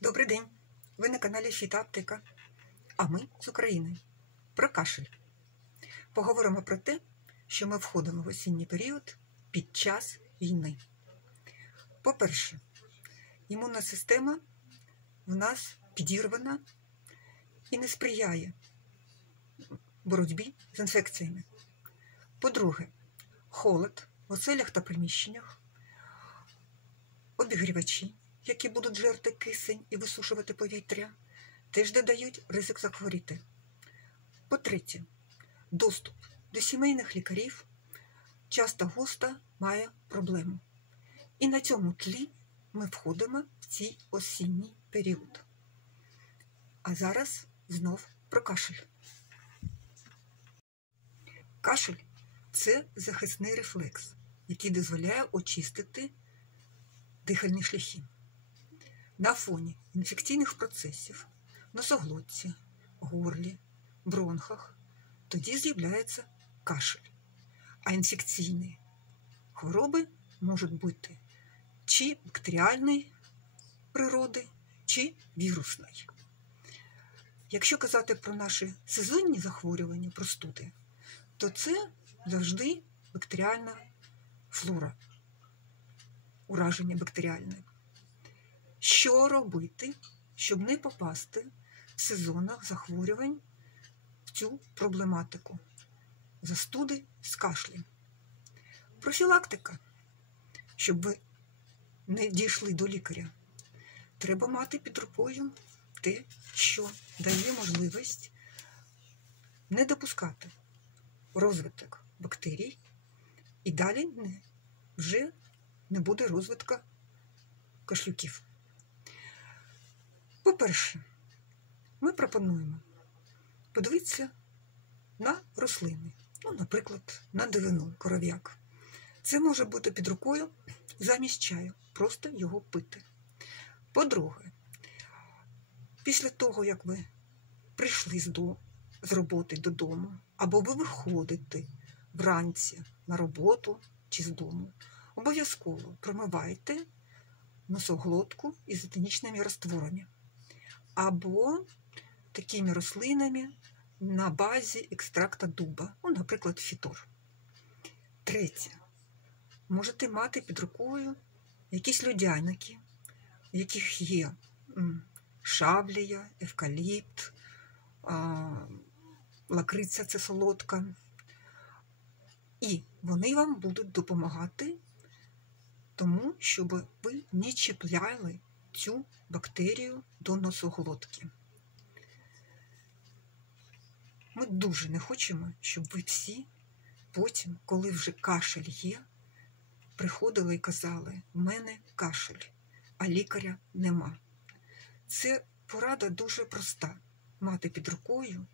Добрий день! Ви на каналі Фітоаптека, а ми з України. Про кашель. Поговоримо про те, що ми входимо в осінній період під час війни. По-перше, імунна система в нас підірвана і не сприяє боротьбі з інфекціями. По-друге, холод в оселях та приміщеннях, обігрівачі, які будуть жерти кисень і висушувати повітря, теж додають ризик захворіти. По-третє, доступ до сімейних лікарів часто-густо має проблему. І на цьому тлі ми входимо в цей осінній період. А зараз знов про кашель. Кашель – це захисний рефлекс, який дозволяє очистити дихальні шляхи. На фоні інфекційних процесів в носоглотці, горлі, бронхах тоді з'являється кашель. А інфекційні хвороби можуть бути чи бактеріальної природи, чи вірусної. Якщо казати про наші сезонні захворювання, простуди, то це завжди бактеріальна флора, ураження бактеріальне. Що робити, щоб не попасти в сезонах захворювань в цю проблематику? Застуди з кашлем. Профілактика. Щоб ви не дійшли до лікаря, треба мати під рукою те, що дає можливість не допускати розвиток бактерій, і далі вже не буде розвитку кашлюків. По-перше, ми пропонуємо подивитися на рослини, наприклад, на дивину, коров'як. Це може бути під рукою замість чаю, просто його пити. По-друге, після того, як ви прийшли з роботи додому, або ви виходите вранці на роботу чи з дому, обов'язково промивайте носоглотку ізотонічними растворами або такими рослинами на базі екстракта дуба, наприклад, фітор. Третє. Можете мати під рукою якісь льодяники, в яких є шавлія, евкаліпт, лакриця – це солодка. І вони вам будуть допомагати тому, щоб ви не чіпляли цю бактерію до носоглотки. Ми дуже не хочемо, щоб ви всі потім, коли вже кашель є, приходили і казали: «У мене кашель, а лікаря нема». Це порада дуже проста – мати під рукою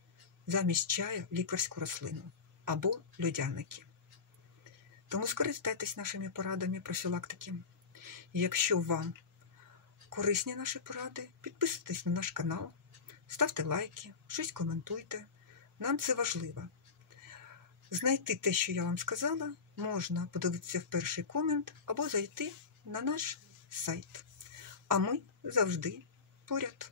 замість чаю лікарську рослину або льодяники. Тому скористайтесь нашими порадами профілактики. І якщо вам корисні наші поради, підписуйтесь на наш канал, ставте лайки, щось коментуйте. Нам це важливо. Знайти те, що я вам сказала, можна подивитися в перший комент або зайти на наш сайт. А ми завжди поряд.